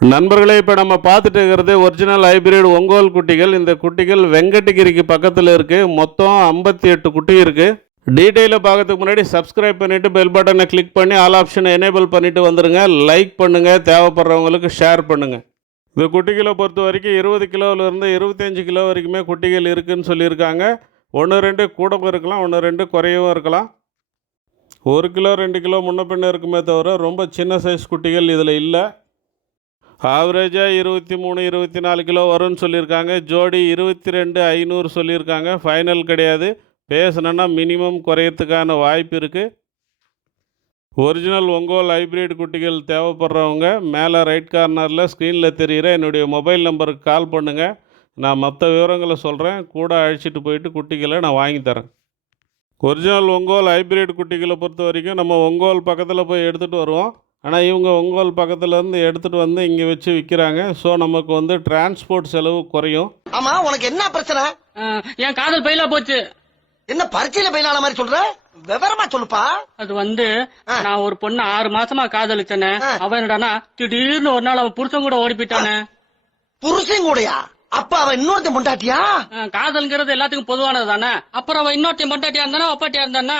நண்பர்களே, இப்போ நம்ம பார்த்துட்டு இருக்கிறது ஒரிஜினல் ஹைபிரிட் ஒங்கோல் குட்டிகள். இந்த குட்டிகள் வெங்கடகிரிக்கு பக்கத்தில் இருக்குது. மொத்தம் 58 குட்டி இருக்குது. டீட்டெயிலை பார்க்கறதுக்கு முன்னாடி சப்ஸ்கிரைப் பண்ணிவிட்டு பெல் பட்டனை கிளிக் பண்ணி ஆல் ஆப்ஷனை எனேபிள் பண்ணிவிட்டு வந்துடுங்க. லைக் பண்ணுங்கள், தேவைப்படுறவங்களுக்கு ஷேர் பண்ணுங்கள். இந்த குட்டிகளை பொறுத்த வரைக்கும் 20 கிலோவிலேருந்து 25 கிலோ வரைக்குமே குட்டிகள் இருக்குதுன்னு சொல்லியிருக்காங்க. 1-2 கூடவும் இருக்கலாம், 1-2 குறையவும் இருக்கலாம். 1 கிலோ 2 கிலோ முன்ன பின்ன இருக்குமே தவிர ரொம்ப சின்ன சைஸ் குட்டிகள் இதில் இல்லை. ஆவரேஜாக 23-24 கிலோ வரும்னு சொல்லியிருக்காங்க. ஜோடி 22,500 சொல்லியிருக்காங்க. ஃபைனல் கிடையாது. பேசணுன்னா மினிமம் குறையறதுக்கான வாய்ப்பு இருக்குது. ஒரிஜினல் ஒங்கோல் ஹைப்ரிட் குட்டிகள் தேவைப்படுறவங்க மேலே ரைட் கார்னரில் ஸ்க்ரீனில் தெரிகிற என்னுடைய மொபைல் நம்பருக்கு கால் பண்ணுங்கள். நான் மற்ற விவரங்களை சொல்கிறேன். கூட அழைச்சிட்டு போயிட்டு குட்டிகளை நான் வாங்கி தரேன். ஒரிஜினல் ஒங்கோல் ஹைப்ரிட் குட்டிகளை பொறுத்த வரைக்கும் நம்ம ஒங்கோல் பக்கத்தில் போய் எடுத்துகிட்டு வருவோம். ஆனால் இவங்க ஒங்கோல் பக்கத்துலேருந்து எடுத்துகிட்டு வந்து இங்கே வச்சு விற்கிறாங்க. ஸோ நமக்கு வந்து டிரான்ஸ்போர்ட் செலவு குறையும். ஆமா, உனக்கு என்ன பிரச்சனை? என் காதல் பயிலா போச்சு. என்ன பரீட்சையில பயிலான மாதிரி சொல்ற? விவரமா சொல்லுப்பா. அது வந்து நான் ஒரு பொண்ணு 6 மாசமா காதலிச்சேனே. அவன் என்னடானா திடீர்னு ஒரு நாள் அவன் புருஷன் கூட ஓடி போயிட்டானே. புருஷன் கூடயா? அப்ப அவன் இன்னொருத்தன் பொண்டாட்டியா? காதல்ங்கிறது எல்லாத்துக்கும் பொதுவானது தானே. அப்புறம் அவன் இன்னொருத்தையும் பொண்டாட்டியா இருந்தானா ஒப்பாட்டியா இருந்தானா